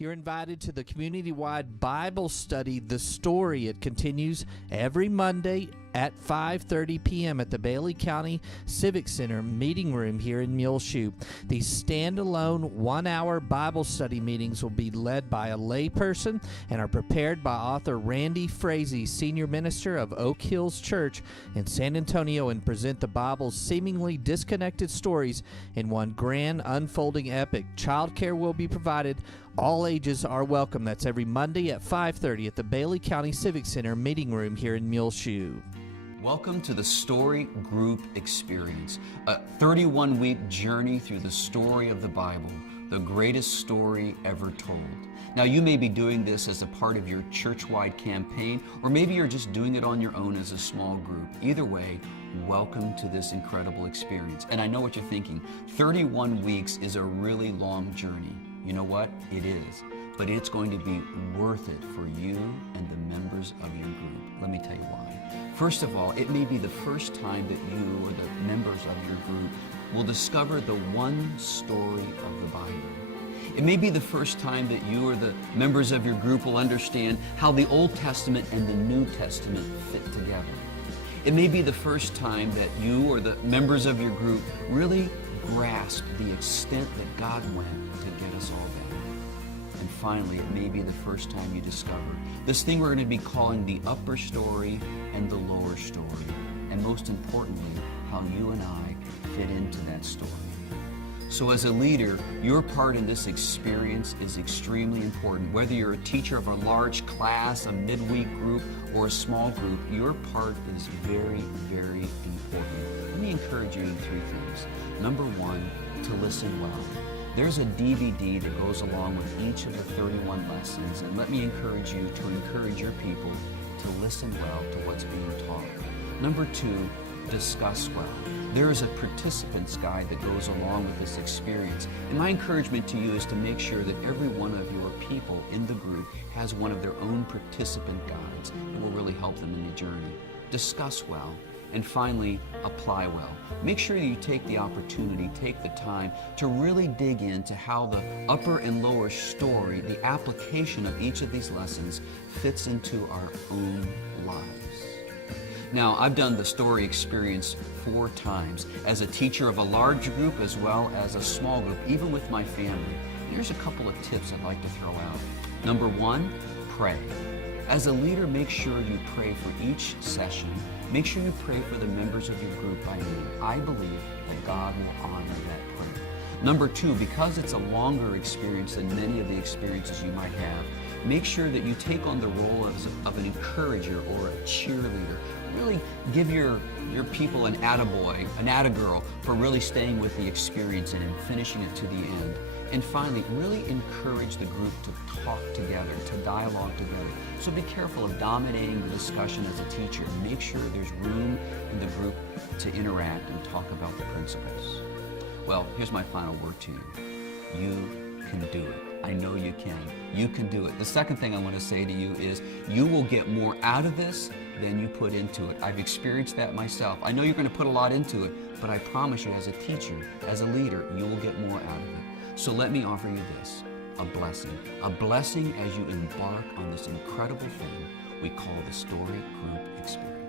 You're invited to the community-wide Bible study, The Story. It continues every Monday at 5:30 p.m. at the Bailey County Civic Center meeting room here in Muleshoe. These standalone one-hour Bible study meetings will be led by a layperson and are prepared by author Randy Frazee, senior minister of Oak Hills Church in San Antonio, and present the Bible's seemingly disconnected stories in one grand unfolding epic. Childcare will be provided. All ages are welcome. That's every Monday at 5:30 at the Bailey County Civic Center meeting room here in Muleshoe. Welcome to the Story Group Experience, a 31-week journey through the story of the Bible, the greatest story ever told. Now, you may be doing this as a part of your church-wide campaign, or maybe you're just doing it on your own as a small group. Either way, welcome to this incredible experience. And I know what you're thinking. 31 weeks is a really long journey. You know what? It is. But it's going to be worth it for you and the members of your group. Let me tell you why. First of all, it may be the first time that you or the members of your group will discover the one story of the Bible. It may be the first time that you or the members of your group will understand how the Old Testament and the New Testament fit together. It may be the first time that you or the members of your group really grasp the extent that God went to get us all there. And finally, it may be the first time you discover this thing we're going to be calling the upper story and the lower story. And most importantly, how you and I fit into that story. So as a leader, your part in this experience is extremely important. Whether you're a teacher of a large class, a midweek group, or a small group, your part is very, very important. Let me encourage you in three things. Number one, to listen well. There's a DVD that goes along with each of the 31 lessons, and let me encourage you to encourage your people to listen well to what's being taught. Number two, discuss well. There is a participant's guide that goes along with this experience, and my encouragement to you is to make sure that every one of your people in the group has one of their own participant guides that will really help them in the journey. Discuss well. And finally, apply well. Make sure you take the opportunity, take the time to really dig into how the upper and lower story, the application of each of these lessons fits into our own lives. Now, I've done the story experience 4 times as a teacher of a large group as well as a small group, even with my family. Here's a couple of tips I'd like to throw out. Number one, pray. As a leader, make sure you pray for each session. Make sure you pray for the members of your group by name. I believe that God will honor that prayer. Number two, because it's a longer experience than many of the experiences you might have, make sure that you take on the role of an encourager or a cheerleader. Really give your people an attaboy, an attagirl for really staying with the experience and finishing it to the end. And finally, really encourage the group to talk together, to dialogue together. So be careful of dominating the discussion as a teacher. Make sure there's room in the group to interact and talk about the principles. Well, here's my final word to you. You can do it. I know you can. You can do it. The second thing I want to say to you is you will get more out of this than you put into it. I've experienced that myself. I know you're going to put a lot into it, but I promise you as a teacher, as a leader, you will get more out of it. So let me offer you this, a blessing as you embark on this incredible thing we call the Story Group Experience.